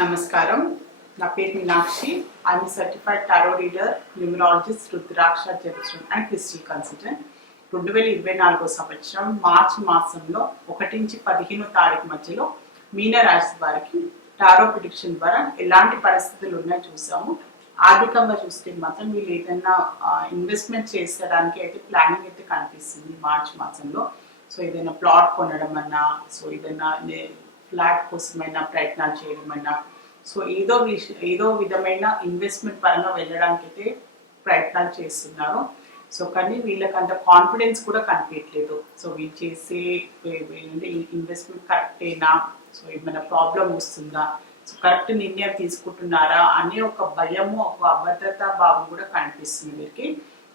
నమస్కారం. నా పేరు Meenakshi. I'm certified tarot reader, numerologist, rudraksha gemstone and crystal consultant. 2024 సంవత్సరం మార్చి మాసంలో 1 నుంచి 15 తారీఖు మధ్యలో మీనరాశి వారికి టారో ప్రిడిక్షన్ ద్వారా ఎలాంటి పరిస్థితులు ఉన్నాయో చూసాము. ఆర్థికంగా చూస్తే మాత్రం వీళ్ళు ఏదైనా ఇన్వెస్ట్మెంట్ చేసడానికి అయితే ప్లానింగ్ అయితే కనిపిస్తుంది మార్చి మాసంలో. సో ఏదైనా ప్లాట్ కొనడం అన్నా, సో ఏదైనా ఫ్లాట్ కోసమైనా ప్రయత్నాలు చేయడమైనా, సో ఏదో విధమైన ఇన్వెస్ట్మెంట్ పరంగా వెళ్ళడానికి అయితే ప్రయత్నాలు చేస్తున్నారు. సో కానీ వీళ్ళకి అంత కాన్ఫిడెన్స్ కూడా కనిపించట్లేదు. సో వీళ్ళు చేసే ఇన్వెస్ట్మెంట్ కరెక్టేనా, సో ఏమైనా ప్రాబ్లం వస్తుందా, సో కరెక్ట్ నిర్ణయం తీసుకుంటున్నారా అనే ఒక భయము, ఒక అభద్రతా భావం కూడా కనిపిస్తుంది వీరికి.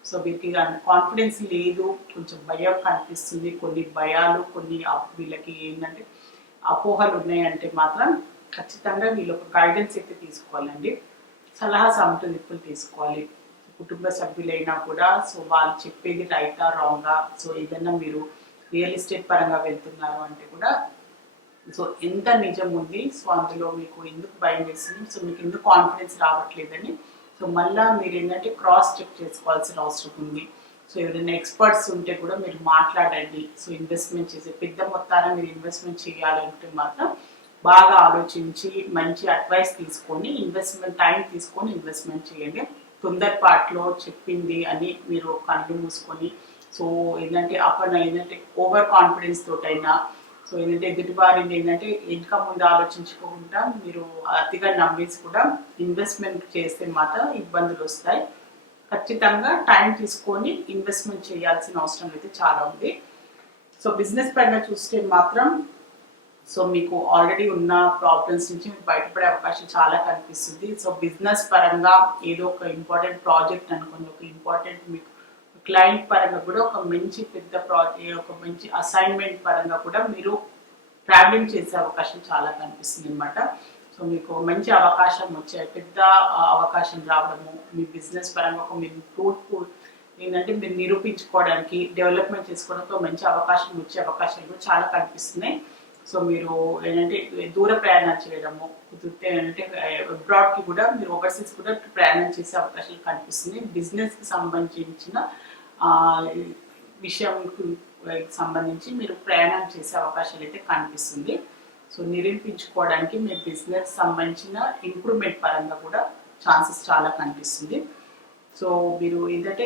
సో వీరికి కాన్ఫిడెన్స్ లేదు, కొంచెం భయం కనిపిస్తుంది. కొన్ని భయాలు, కొన్ని వీళ్ళకి ఏంటంటే అపోహలు ఉన్నాయంటే మాత్రం ఖచ్చితంగా వీళ్ళు ఒక గైడెన్స్ అయితే తీసుకోవాలండి. సలహా సంప్రదింపులు తీసుకోవాలి. కుటుంబ సభ్యులైనా కూడా సో వాళ్ళు చెప్పేది రైటా రాంగా, సో ఏదైనా మీరు రియల్ ఎస్టేట్ పరంగా వెళ్తున్నారు అంటే కూడా సో ఎంత నిజం ఉంది, సో అందులో మీకు ఎందుకు భయం వేస్తుంది, సో మీకు ఎందుకు కాన్ఫిడెన్స్ రావట్లేదని సో మళ్ళీ మీరు ఏంటంటే క్రాస్ చెక్ చేసుకోవాల్సిన అవసరం ఉంది. సో ఎవరైనా ఎక్స్పర్ట్స్ ఉంటే కూడా మీరు మాట్లాడండి. సో ఇన్వెస్ట్మెంట్ చేసే పెద్ద మొత్తాన మీరు ఇన్వెస్ట్మెంట్ చేయాలంటే మాత్రం బాగా ఆలోచించి మంచి అడ్వైస్ తీసుకొని ఇన్వెస్ట్మెంట్ టైం తీసుకొని ఇన్వెస్ట్మెంట్ చేయండి. తొందరపాట్లో చెప్పింది అని మీరు కళ్ళు మూసుకొని సో ఏంటంటే ఏంటంటే ఓవర్ కాన్ఫిడెన్స్ తోటైనా, సో ఏంటంటే ఎదుటివారిని ఏంటంటే ఇంకా ముందు ఆలోచించుకోకుండా మీరు అతిగా నమ్మేసి కూడా ఇన్వెస్ట్మెంట్ చేస్తే మాత్రం ఇబ్బందులు వస్తాయి. ఖచ్చితంగా టైం తీసుకొని ఇన్వెస్ట్మెంట్ చేయాల్సిన అవసరం అయితే చాలా ఉంది. సో బిజినెస్ పరంగా చూస్తే మాత్రం సో మీకు ఆల్రెడీ ఉన్న ప్రాబ్లమ్స్ నుంచి మీకు బయటపడే అవకాశం చాలా కనిపిస్తుంది. సో బిజినెస్ పరంగా ఏదో ఒక ఇంపార్టెంట్ ప్రాజెక్ట్ అనుకోండి, ఒక ఇంపార్టెంట్ మీకు క్లయింట్ పరంగా కూడా ఒక మంచి పెద్ద ప్రాజెక్ట్, ఒక మంచి అసైన్మెంట్ పరంగా కూడా మీరు ట్రావెలింగ్ చేసే అవకాశం చాలా కనిపిస్తుంది అనమాట. సో మీకు మంచి అవకాశం వచ్చే పెద్ద అవకాశం రావడము, మీ బిజినెస్ పరంగా ఒక మీరు ఫ్రూట్ఫుల్ ఏంటంటే మీరు నిరూపించుకోవడానికి, డెవలప్మెంట్ చేసుకోవడానికి ఒక మంచి అవకాశం వచ్చే అవకాశాలు కూడా చాలా కనిపిస్తున్నాయి. సో మీరు ఏంటంటే దూర ప్రయాణం చేయడము కుదిరితే ఏంటంటే అబ్రాడ్కి కూడా మీరు ఓవర్సీస్ కూడా ప్రయాణం చేసే అవకాశాలు కనిపిస్తున్నాయి. బిజినెస్కి సంబంధించిన విషయంకి సంబంధించి మీరు ప్రయాణం చేసే అవకాశాలు అయితే కనిపిస్తుంది. సో నిరూపించుకోవడానికి మీ బిజినెస్ సంబంధించిన ఇంప్రూవ్మెంట్ పరంగా కూడా ఛాన్సెస్ చాలా కనిపిస్తుంది. సో మీరు ఏంటంటే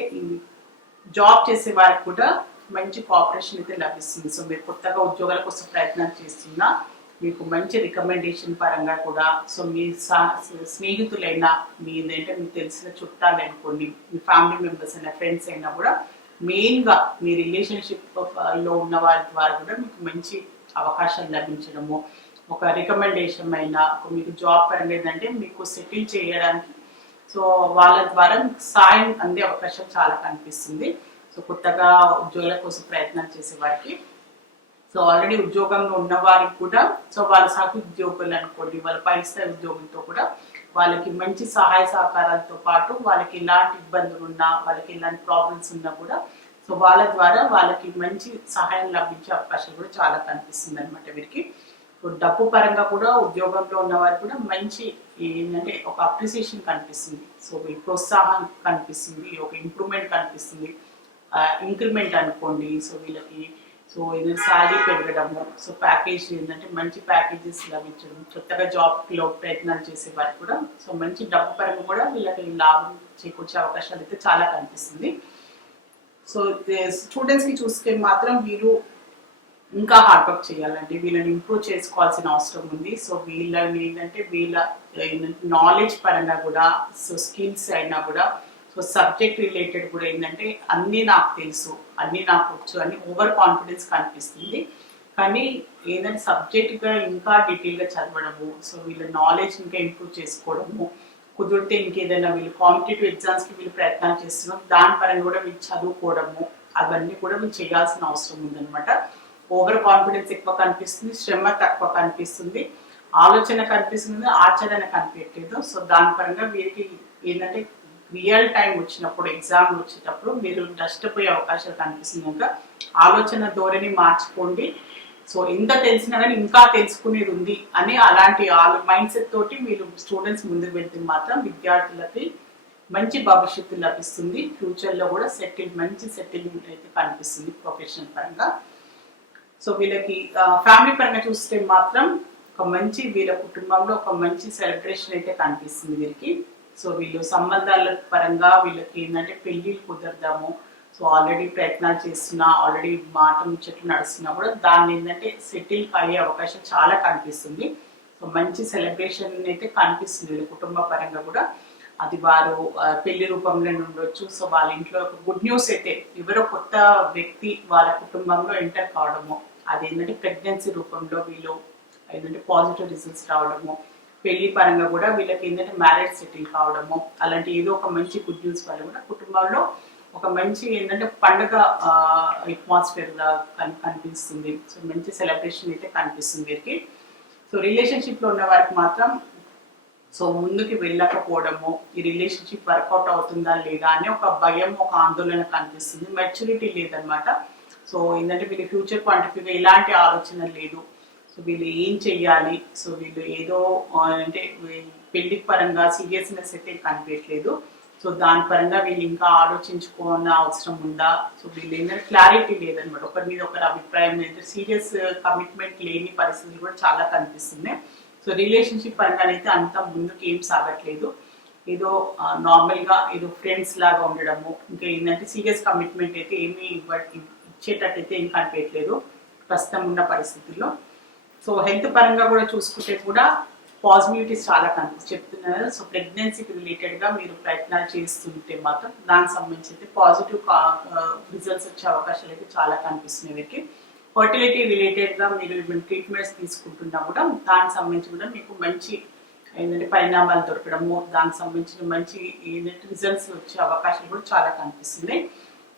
జాబ్ చేసే వారికి కూడా మంచి కోఆపరేషన్ అయితే లభిస్తుంది. సో మీరు కొత్తగా ఉద్యోగాల కోసం ప్రయత్నం చేస్తున్నా మీకు మంచి రికమెండేషన్ పరంగా కూడా, సో మీ స్నేహితులైనా మీదంటే మీకు తెలిసిన చుట్టాలు అనుకోండి, మీ ఫ్యామిలీ మెంబర్స్ అయినా ఫ్రెండ్స్ అయినా కూడా మెయిన్గా మీ రిలేషన్షిప్లో ఉన్న వారి ద్వారా కూడా మీకు మంచి అవకాశాలు లభించడము, ఒక రికమెండేషన్ అయినా మీకు జాబ్ పరంగా ఏంటంటే మీకు సెటిల్ చేయడానికి సో వాళ్ళ ద్వారా మీకు సాయం అందే అవకాశం చాలా కనిపిస్తుంది. సో కొత్తగా ఉద్యోగాల కోసం ప్రయత్నం చేసే వారికి, సో ఆల్రెడీ ఉద్యోగంలో ఉన్న వారికి కూడా సో వాళ్ళ సహ ఉద్యోగులు అనుకోండి, వాళ్ళ పై స్థాయి ఉద్యోగులతో కూడా వాళ్ళకి మంచి సహాయ సహకారాలతో పాటు వాళ్ళకి ఎలాంటి ఇబ్బందులు ఉన్నా, వాళ్ళకి ఎలాంటి ప్రాబ్లమ్స్ ఉన్నా కూడా సో వాళ్ళ ద్వారా వాళ్ళకి మంచి సహాయం లభించే అవకాశాలు కూడా చాలా కనిపిస్తుంది అనమాట వీరికి. డబ్బు పరంగా కూడా ఉద్యోగంలో ఉన్న వారికి కూడా మంచి ఏంటంటే ఒక అప్రిసియేషన్ కనిపిస్తుంది. సో ప్రోత్సాహం కనిపిస్తుంది, ఒక ఇంప్రూవ్మెంట్ కనిపిస్తుంది, ఇంక్రిమెంట్ అనుకోండి. సో వీళ్ళకి సో ఏదైనా శాలరీ పెరగడము, సో ప్యాకేజ్ ఏంటంటే మంచి ప్యాకేజెస్ లభించడం, కొత్తగా జాబ్లో ప్రయత్నాలు చేసే వారికి కూడా సో మంచి డబ్బు పరంగా కూడా వీళ్ళకి లాభం చేకూర్చే అవకాశాలు అయితే చాలా కనిపిస్తుంది. సో స్టూడెంట్స్కి చూస్తే మాత్రం వీరు ఇంకా హార్డ్ వర్క్ చేయాలండి, వీళ్ళని ఇంప్రూవ్ చేసుకోవాల్సిన అవసరం ఉంది. సో వీళ్ళని ఏంటంటే వీళ్ళ నాలెడ్జ్ పరంగా కూడా, సో స్కిల్స్ అయినా కూడా, సో సబ్జెక్ట్ రిలేటెడ్ కూడా ఏంటంటే అన్నీ నాకు తెలుసు, అన్నీ నాకు వచ్చు అని ఓవర్ కాన్ఫిడెన్స్ కనిపిస్తుంది. కానీ ఏంటంటే సబ్జెక్ట్గా ఇంకా డీటెయిల్గా చదవడము, సో వీళ్ళ నాలెడ్జ్ ఇంకా ఇంప్రూవ్ చేసుకోవడము, కుదిరితే ఇంకేదైనా వీళ్ళు కాంపిటేటివ్ ఎగ్జామ్స్కి వీళ్ళు ప్రయత్నాలు చేస్తున్నాం దాని పరంగా కూడా వీళ్ళు చదువుకోవడము, అవన్నీ కూడా వీళ్ళు చేయాల్సిన అవసరం ఉందన్నమాట. ఓవర్ కాన్ఫిడెన్స్ ఎక్కువ కనిపిస్తుంది, శ్రమ తక్కువ కనిపిస్తుంది, ఆలోచన కనిపిస్తుంది, ఆచరణ కనిపించట్లేదు. సో దాని పరంగా వీరికి ఏంటంటే రియల్ టైం వచ్చినప్పుడు, ఎగ్జామ్ వచ్చేటప్పుడు మీరు నష్టపోయే అవకాశాలు కనిపిస్తుంది. కనుక ఆలోచన ధోరణి మార్చుకోండి. సో ఎంత తెలిసినా కానీ ఇంకా తెలుసుకునేది ఉంది అని అలాంటి మైండ్ సెట్ తోటి మీరు స్టూడెంట్స్ ముందుకు వెళ్తే మాత్రం విద్యార్థులకి మంచి భవిష్యత్తు లభిస్తుంది. ఫ్యూచర్లో కూడా మంచి సెటిల్మెంట్ అయితే కనిపిస్తుంది ప్రొఫెషనల్ పరంగా. సో వీళ్ళకి ఫ్యామిలీ పరంగా చూస్తే మాత్రం వీళ్ళ కుటుంబంలో ఒక మంచి సెలబ్రేషన్ అయితే కనిపిస్తుంది వీరికి. సో వీళ్ళు సంబంధాల పరంగా వీళ్ళకి ఏంటంటే పెళ్ళిళ్ళు కుదరదాము, సో ఆల్రెడీ ప్రయత్నాలు చేస్తున్నా, ఆల్రెడీ మాట ముచ్చట్లు నడుస్తున్నా కూడా దాన్ని ఏంటంటే సెటిల్ అయ్యే అవకాశం చాలా కనిపిస్తుంది. సో మంచి సెలబ్రేషన్ అయితే కనిపిస్తుంది వీళ్ళ కుటుంబ పరంగా కూడా. అది వారు పెళ్లి రూపంలో ఉండొచ్చు. సో వాళ్ళ ఇంట్లో ఒక గుడ్ న్యూస్ అయితే ఎవరో కొత్త వ్యక్తి వాళ్ళ కుటుంబంలో ఎంటర్ కావడము, అది ఏంటంటే ప్రెగ్నెన్సీ రూపంలో వీళ్ళు ఏంటంటే పాజిటివ్ రిజల్ట్స్ రావడము, పెళ్లి పరంగా కూడా వీళ్ళకి ఏంటంటే మ్యారేజ్ సెటిల్ కావడము, అలాంటి ఏదో ఒక మంచి గుడ్ న్యూస్ వల్ల కూడా కుటుంబంలో ఒక మంచి ఏంటంటే పండుగ అట్మాస్ఫియర్ గా కనిపిస్తుంది. సో మంచి సెలబ్రేషన్ అయితే కనిపిస్తుంది వీరికి. సో రిలేషన్షిప్ లో ఉన్న వారికి మాత్రం సో ముందుకు వెళ్ళకపోవడము, ఈ రిలేషన్షిప్ వర్కౌట్ అవుతుందా లేదా అని ఒక భయం, ఒక ఆందోళన కనిపిస్తుంది. మెచ్యూరిటీ లేదనమాట. సో ఏంటంటే వీళ్ళ ఫ్యూచర్ పాయింట్ ఆఫ్ వ్యూగా ఎలాంటి ఆలోచన లేదు. సో వీళ్ళు ఏం చెయ్యాలి, సో వీళ్ళు ఏదో అంటే పెళ్లి పరంగా సీరియస్నెస్ అయితే కనిపించట్లేదు. సో దాని పరంగా వీళ్ళు ఇంకా ఆలోచించుకోవాల్సిన అవసరం ఉందా, సో వీళ్ళు ఏంటంటే క్లారిటీ లేదనమాట. ఒకరి మీద ఒకరి అభిప్రాయం ఏంటంటే సీరియస్ కమిట్మెంట్ లేని పరిస్థితులు కూడా చాలా కనిపిస్తున్నాయి. సో రిలేషన్షిప్ పరంగా అయితే అంత ముందుకు ఏం సాగట్లేదు. ఏదో నార్మల్గా ఏదో ఫ్రెండ్స్ లాగా ఉండడము, ఇంకా ఏంటంటే సీరియస్ కమిట్మెంట్ అయితే ఏమీ ఇచ్చేటట్టయితే ఏం కనిపించట్లేదు ప్రస్తుతం ఉన్న పరిస్థితుల్లో. సో హెల్త్ పరంగా కూడా చూసుకుంటే కూడా పాజిటివిటీస్ చాలా చెప్తున్నారు. సో ప్రెగ్నెన్సీకి రిలేటెడ్గా మీరు ప్రయత్నాలు చేస్తుంటే మాత్రం దానికి సంబంధించి అయితే పాజిటివ్ రిజల్ట్స్ వచ్చే అవకాశాలు అయితే చాలా కనిపిస్తున్నాయి వీరికి. ఫర్టిలిటీ రిలేటెడ్గా మీరు ట్రీట్మెంట్స్ తీసుకుంటున్నా కూడా దానికి సంబంధించి కూడా మీకు మంచి ఏంటంటే పరిణామాలు దొరకడము, దానికి సంబంధించిన మంచి ఏంటంటే రిజల్ట్స్ వచ్చే అవకాశాలు కూడా చాలా కనిపిస్తున్నాయి.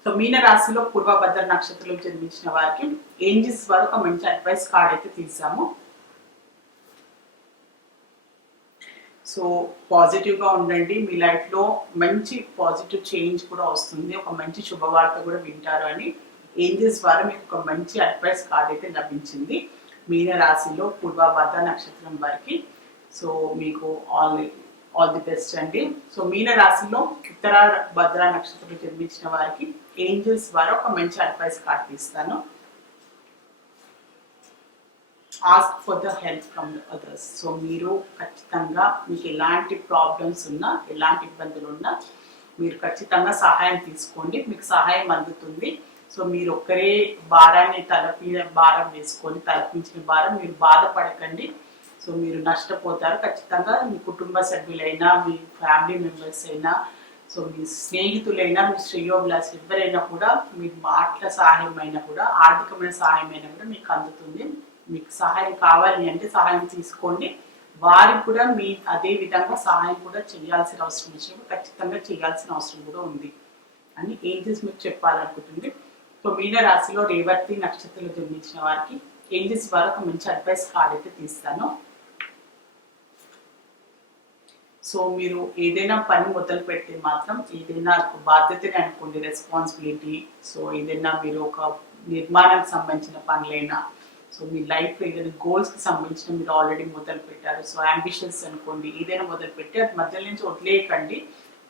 సో మీన రాశిలో పూర్వభద్ర నక్షత్రంలో జన్మించిన వారికి ఏంజిల్స్ వారు ఒక మంచి అడ్వైస్ కార్డ్ అయితే తీసాము. సో పాజిటివ్గా ఉండండి, మీ లైఫ్లో మంచి పాజిటివ్ చేంజ్ కూడా వస్తుంది, ఒక మంచి శుభవార్త కూడా వింటారు అని ఏంజిల్స్ వారు మీకు ఒక మంచి అడ్వైస్ కార్డ్ అయితే లభించింది మీన రాశిలో పూర్వభద్ర నక్షత్రం వారికి. సో మీకు ఆల్ ది బెస్ట్ అండి. సో మీన రాశిలో ఉత్తరాభద్ర నక్షత్రంలో జన్మించిన వారికి ఏంజిల్స్ వారు ఒక మంచి అడ్వైస్ కార్డ్ తీస్తాను. Ask for the help from the others. So మీరు ఖచ్చితంగా మీకు ఎలాంటి ప్రాబ్లమ్స్ ఉన్నా, ఎలాంటి ఇబ్బందులు ఉన్నా మీరు ఖచ్చితంగా సహాయం తీసుకోండి, మీకు సహాయం అందుతుంది. సో మీరు ఒక్కరే భారాన్ని భారం వేసుకొని తలపించిన భారం మీరు బాధపడకండి. సో మీరు నష్టపోతారు ఖచ్చితంగా. మీ కుటుంబ సభ్యులైనా, మీ ఫ్యామిలీ మెంబర్స్ అయినా, సో మీ స్నేహితులైనా, మీ శ్రేయోభిలాష్ ఎవరైనా కూడా మీ మాటల సహాయం అయినా కూడా, ఆర్థికమైన సహాయం అయినా కూడా మీకు అందుతుంది. మీకు సహాయం కావాలి అంటే సహాయం తీసుకోండి. వారికి కూడా మీ అదే విధంగా సహాయం కూడా చేయాల్సిన అవసరం వచ్చినప్పుడు ఖచ్చితంగా చేయాల్సిన అవసరం కూడా ఉంది అని ఏంజిల్స్ మీకు చెప్పాలనుకుంటుంది. సో మీన రాశిలో రేవతి నక్షత్రంలో జన్మించిన వారికి ఏంజిల్స్ వారు ఒక మంచి అడ్వైస్ కార్డ్ అయితే తీస్తాను. సో మీరు ఏదైనా పని మొదలు పెడితే మాత్రం ఏదైనా ఒక బాధ్యతని అనుకోండి, రెస్పాన్సిబిలిటీ. సో ఏదైనా మీరు ఒక నిర్మాణానికి సంబంధించిన పనులైనా, సో మీ లైఫ్లో ఏదైనా గోల్స్కి సంబంధించిన మీరు ఆల్రెడీ మొదలు పెట్టారు, సో అంబిషన్స్ అనుకోండి, ఏదైనా మొదలు పెట్టి అది మధ్య నుంచి వదిలేయకండి.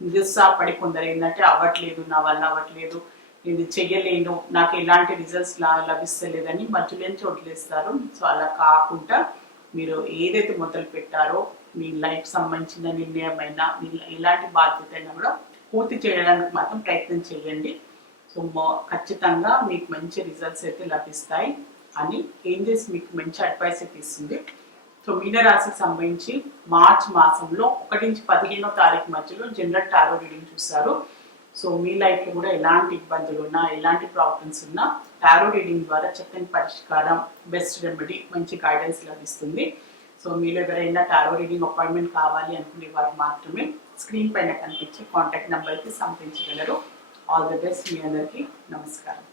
నిరుత్సాహపడి కొందరు ఏంటంటే అవ్వట్లేదు, నా వల్ల అవ్వట్లేదు, నేను చెయ్యలేను, నాకు ఎలాంటి రిజల్ట్స్ లభిస్తలేదని మధ్యలో నుంచి వదిలేస్తారు. సో అలా కాకుండా మీరు ఏదైతే మొదలు పెట్టారో మీ లైఫ్ సంబంధించిన నిర్ణయం అయినా, మీ ఎలాంటి బాధ్యత అయినా కూడా పూర్తి చేయడానికి మాత్రం ప్రయత్నం చేయండి. సో ఖచ్చితంగా మీకు మంచి రిజల్ట్స్ అయితే లభిస్తాయి అని ఏంజెల్స్ మీకు మంచి అడ్వైస్ అయితే ఇస్తుంది. సో మీన రాశికి సంబంధించి మార్చ్ మాసంలో 1 నుంచి 15వ తారీఖు మధ్యలో జనరల్ టారో రీడింగ్ చూస్తారు. సో మీ లైఫ్లో కూడా ఎలాంటి ఇబ్బందులు ఉన్నా, ఎలాంటి ప్రాబ్లమ్స్ ఉన్నా టారో రీడింగ్ ద్వారా చక్కని పరిష్కారం, బెస్ట్ రెమెడీ, మంచి గైడెన్స్ లభిస్తుంది. సో మీలో ఎవరైనా టారో రీడింగ్ అపాయింట్మెంట్ కావాలి అనుకునే వారు మాత్రమే స్క్రీన్ పైన కనిపించే కాంటాక్ట్ నెంబర్కి సంప్రదించగలరు. All the best. మీ అందరికీ నమస్కారం.